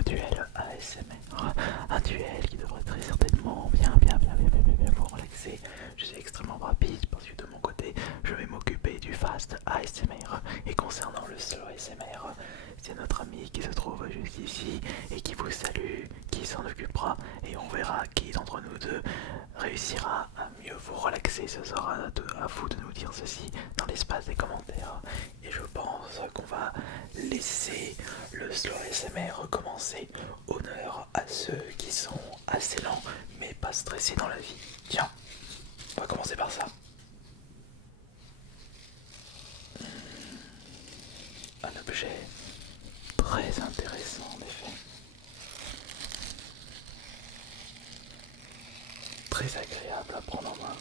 nouveau duel ASMR. Un duel qui devrait très certainement bien vous relaxer. Je suis extrêmement rapide parce que de mon côté, je vais m'occuper du fast ASMR. Et concernant le slow ASMR, c'est notre ami qui se trouve juste ici et qui vous salue, qui s'en occupera. Et on verra qui d'entre nous deux réussira à mieux vous relaxer. Ce sera à vous de nous dire ceci dans l'espace des commentaires. Et je pense qu'on va laisser le slow ASMR recommencer. Honneur à ceux qui sont assez lents mais pas stressés dans la vie. Tiens, on va commencer par ça. Un objet très intéressant en effet. Très agréable à prendre en main.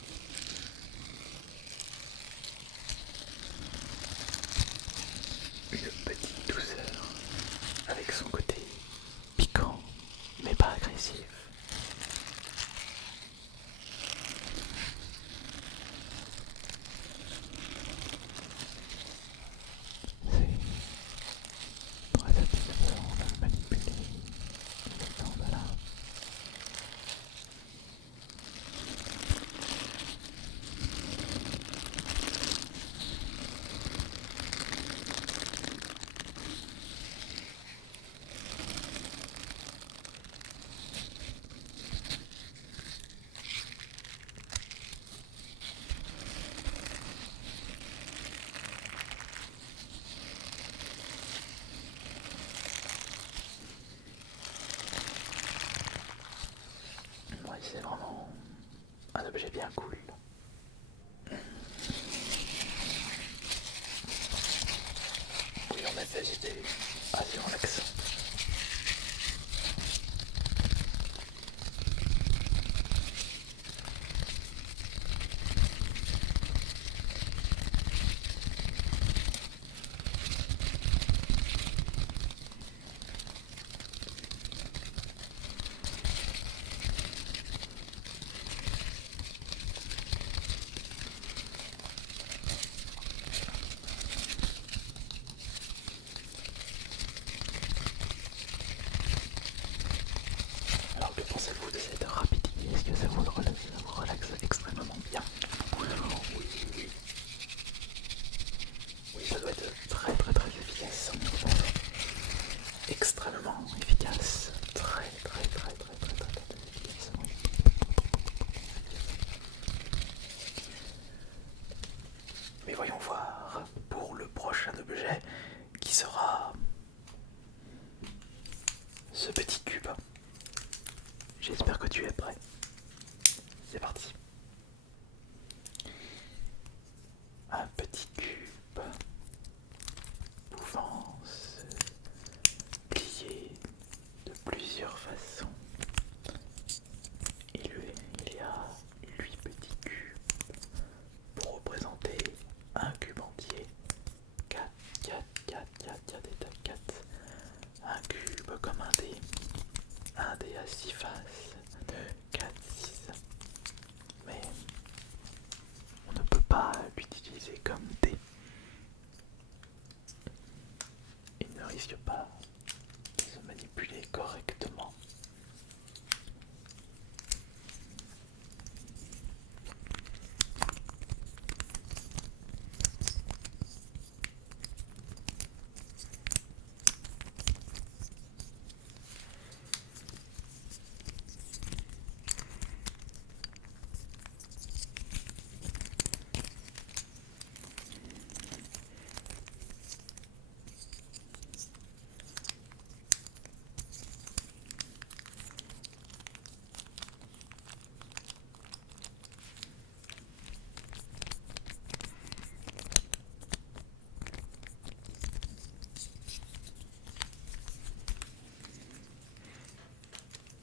Une petite douceur avec son côté piquant mais pas agressif. C'est très satisfaisant de manipuler les temps de là. Ouais, c'est vraiment un objet bien cool. Oui, en effet, c'était assez relaxant. Alors que pensez-vous de cette rapidité? Est-ce que ça vous relaxe extrêmement bien? Oui, oui, oui, ça doit être très efficace. Extrêmement efficace. Très efficace. Oui. Mais voyons voir pour le prochain objet qui sera ce petit cube. J'espère que tu es prêt. C'est parti. Un petit cube pouvant se plier de plusieurs façons. Il y a 8 petits cubes pour représenter un cube entier. 4, 4 étapes 4. Un cube comme un dé à 6 faces. 2, 4, 6. Mais on ne peut pas l'utiliser comme dé. Il ne risque pas de se manipuler correctement.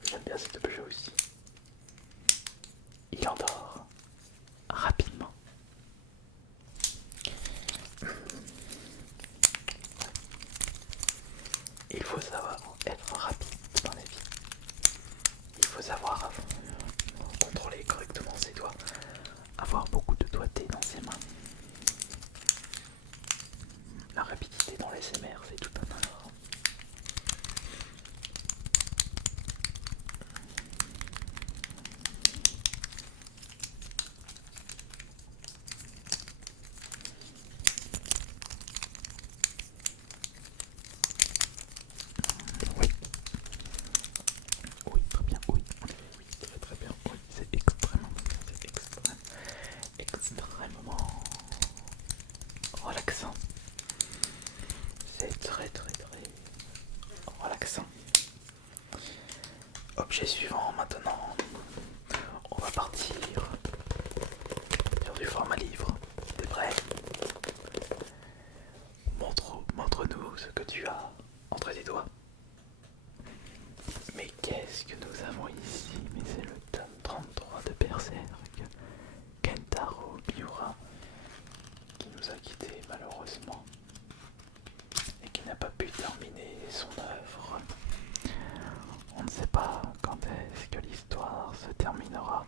J'aime bien cet objet aussi. Il endort rapidement. Il faut savoir être rapide dans la vie. Il faut savoir contrôler correctement ses doigts. Avoir beaucoup de doigté dans ses mains. La rapidité dans l'ASMR, c'est tout un art. Sujet suivant maintenant. On va partir sur du format livre. T'es prêt? Montre-nous ce que tu as entre tes doigts. Mais qu'est-ce que nous avons ici? Mais c'est le tome 33 de Berserk. Kentaro Miura, qui nous a quittés malheureusement et qui n'a pas pu terminer son œuvre. On ne sait pas quand est-ce que l'histoire se terminera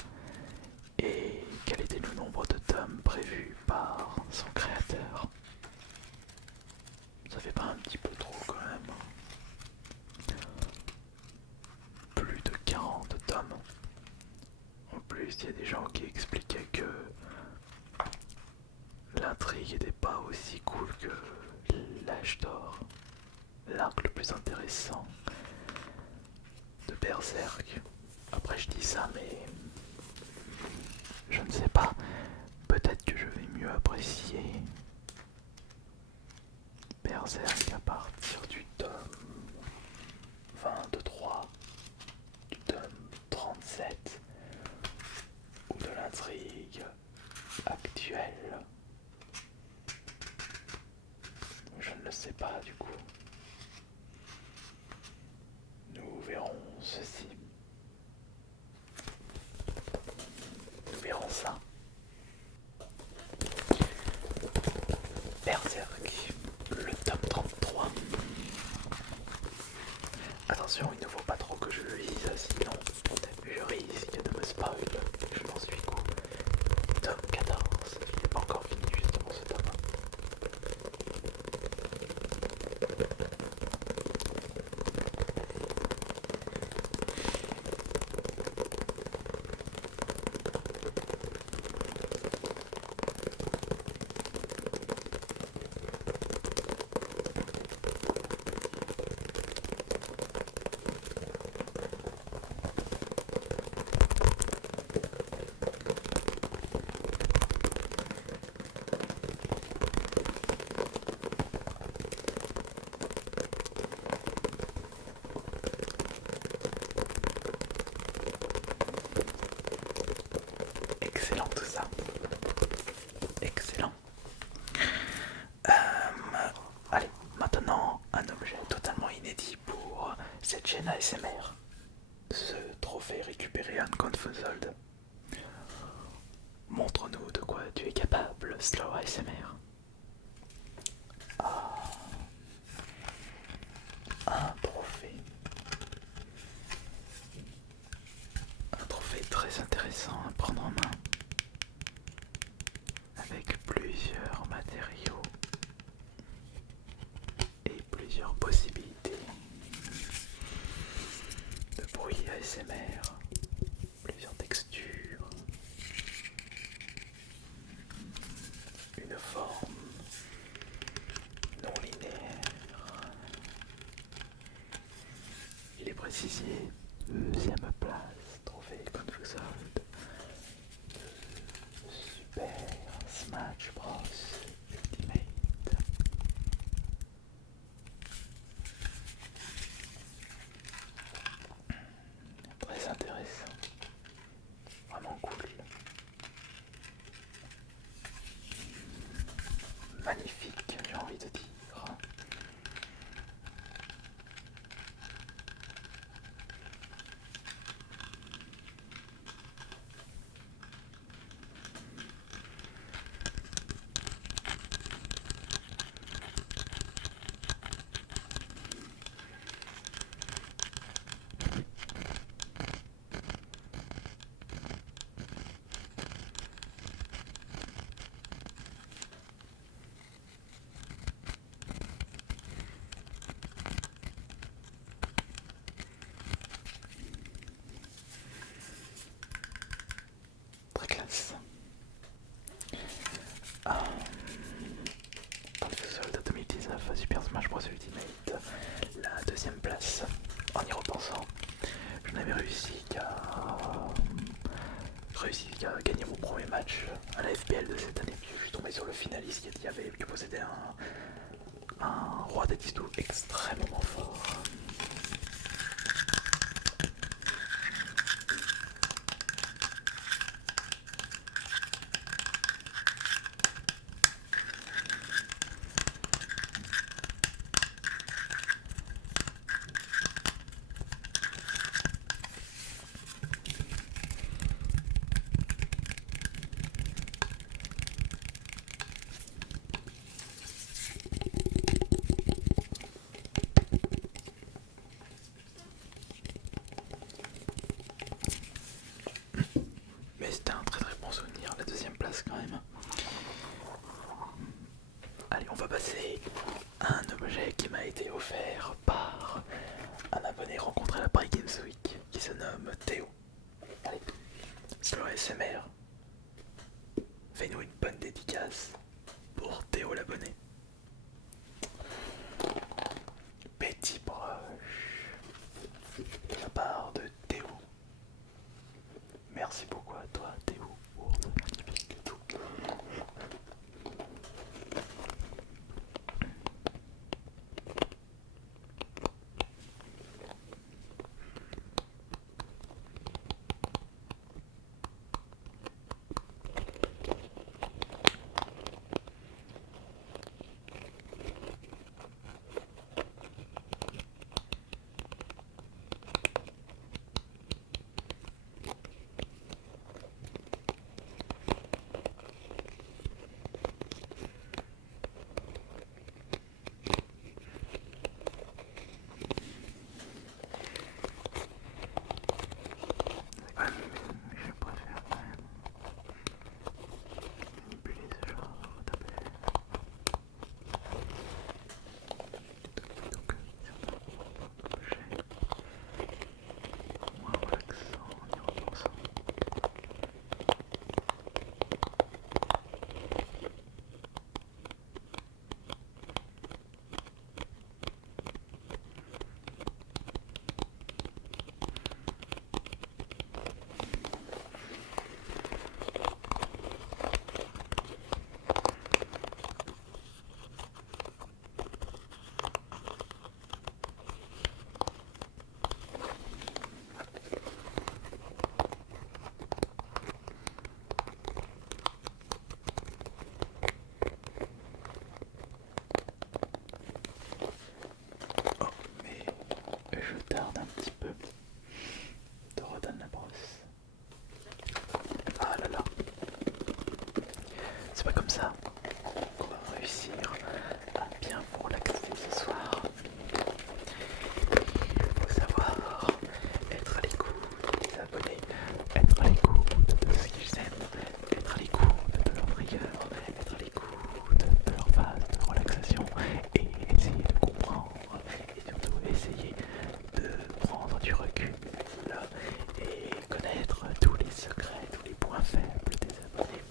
et quel était le nombre de tomes prévus par son créateur. Ça fait pas un petit peu trop quand même? Plus de 40 tomes. En plus, il y a des gens qui expliquaient que l'intrigue n'était pas aussi cool que l'âge d'or, l'arc le plus intéressant de Berserk. Après je dis ça mais je ne sais pas, peut-être que je vais mieux apprécier Berserk à partir du tome 23, du tome 37 ou de l'intrigue actuelle. Je ne le sais pas du coup. Nous verrons ceci. Nous verrons ça. Berserk, le tome 33. Attention, il ne faut pas trop que je le lise, sinon je risque de me spoil. Je m'en suis coup. Tome 14, il n'est pas encore fini justement ce tome. Excellent tout ça. Excellent. Allez, maintenant un objet totalement inédit pour cette chaîne ASMR. Ce trophée récupéré à Confusold. Montre-nous de quoi tu es capable, Slow ASMR. Ah, un trophée. Un trophée très intéressant à prendre en main. Avec plusieurs matériaux et plusieurs possibilités de bruit ASMR, plusieurs textures, une forme non linéaire. Il est précisé deuxième place, trophée Confusold de Super Smash Bros Ultimate. Très intéressant, vraiment cool. Magnifique, j'ai envie de dire. Très classe. Confusold 2019 Super Smash Bros Ultimate, la deuxième place. En y repensant, je n'avais réussi qu'à gagner mon premier match à la FPL de cette année. Je suis tombé sur le finaliste qui possédait un roi des Tistou extrêmement fort. deuxième place quand même. Allez, on va passer à un objet qui m'a été offert par un abonné rencontré à la Paris Games Week qui se nomme Théo. Allez, slow ASMR. Fais-nous une bonne dédicace pour Théo l'abonné. Petit broche de la part de Théo. Merci beaucoup à toi Théo pour ce magnifique cadeau. Je préfère quand même manipuler ce genre d'objet. Donc certains objets moins relaxants en y repensant. Oh, mais je tarde un petit peu. Te redonne la brosse. Ah là là. C'est pas comme ça qu'on va réussir à bien vous relaxer ce soir. Il faut savoir être à l'écoute des abonnés, être à l'écoute de ce qu'ils aiment, être à l'écoute de leurs rigueurs, être à l'écoute de leur phase de relaxation et essayer de comprendre et surtout essayer de prendre du recul là, et connaître tous les secrets, tous les points faibles des abonnés.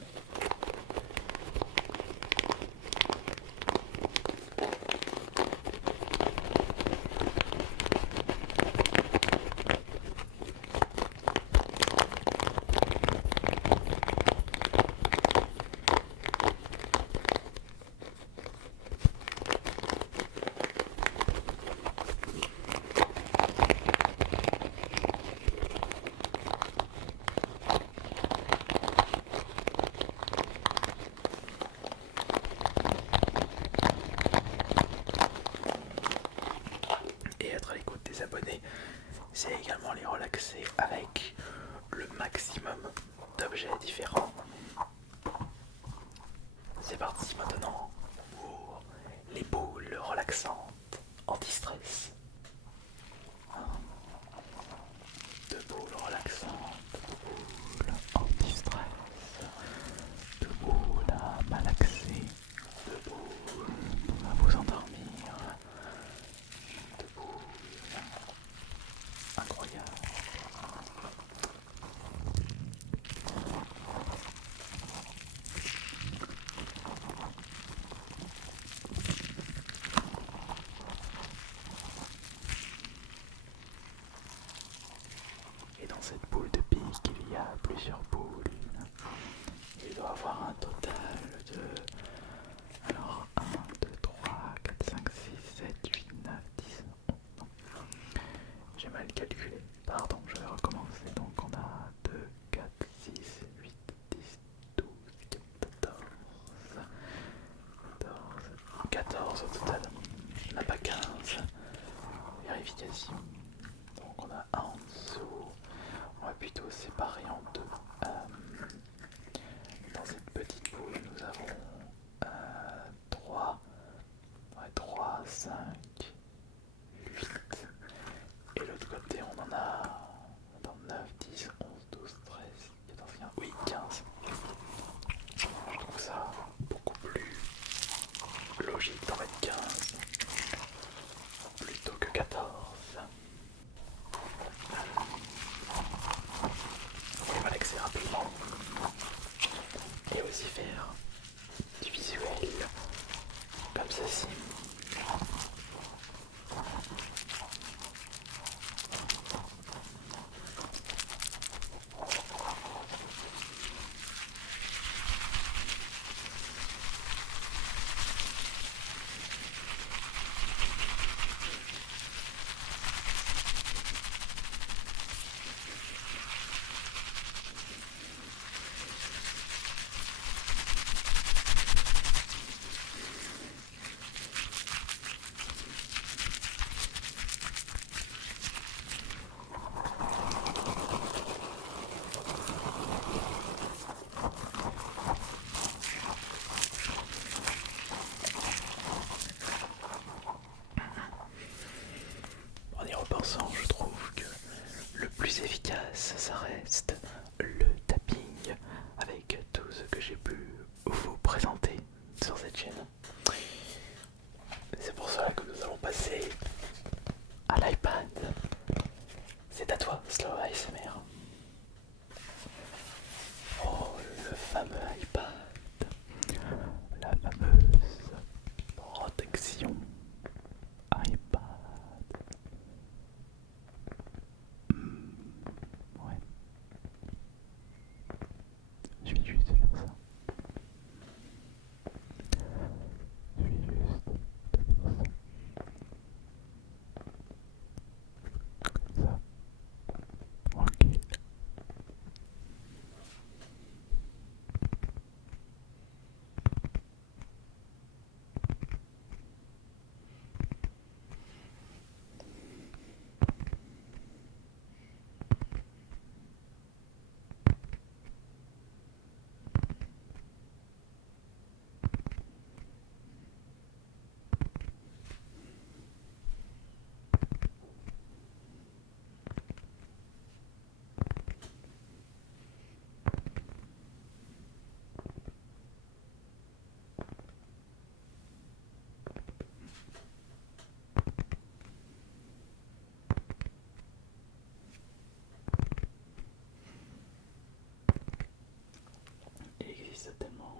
existe tellement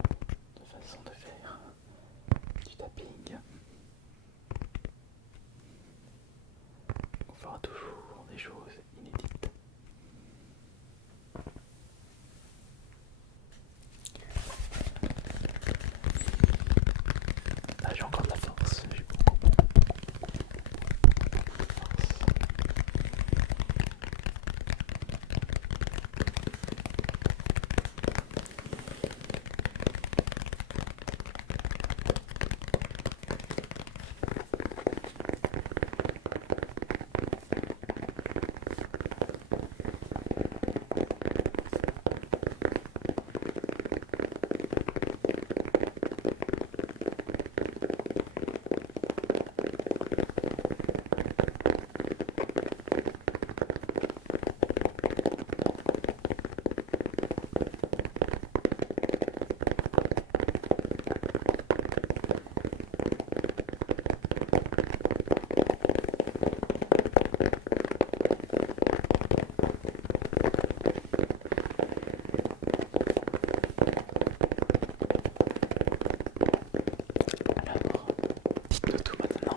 de façons de faire du tapping. On fera toujours des choses inédites. Là j'ai encore de la force, j'ai beaucoup de force. Alors, dites-nous tout maintenant.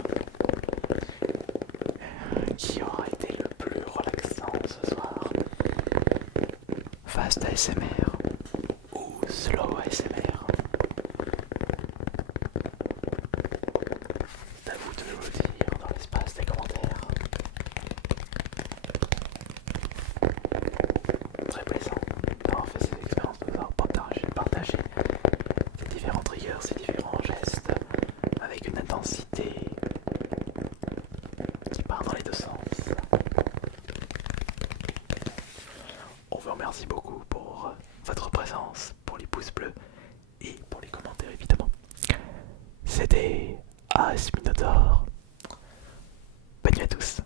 Qui aura été le plus relaxant ce soir? Fast ASMR ou slow ASMR? C'est à vous de me le dire dans l'espace des commentaires. Très plaisant d'avoir fait ces expériences, de pouvoir partager ces différents triggers, ces différents gestes avec une intensité qui part dans les deux sens. On vous remercie beaucoup pour votre présence, pour les pouces bleus et pour les commentaires évidemment. C'était AS Minotaur. Bonne nuit à tous.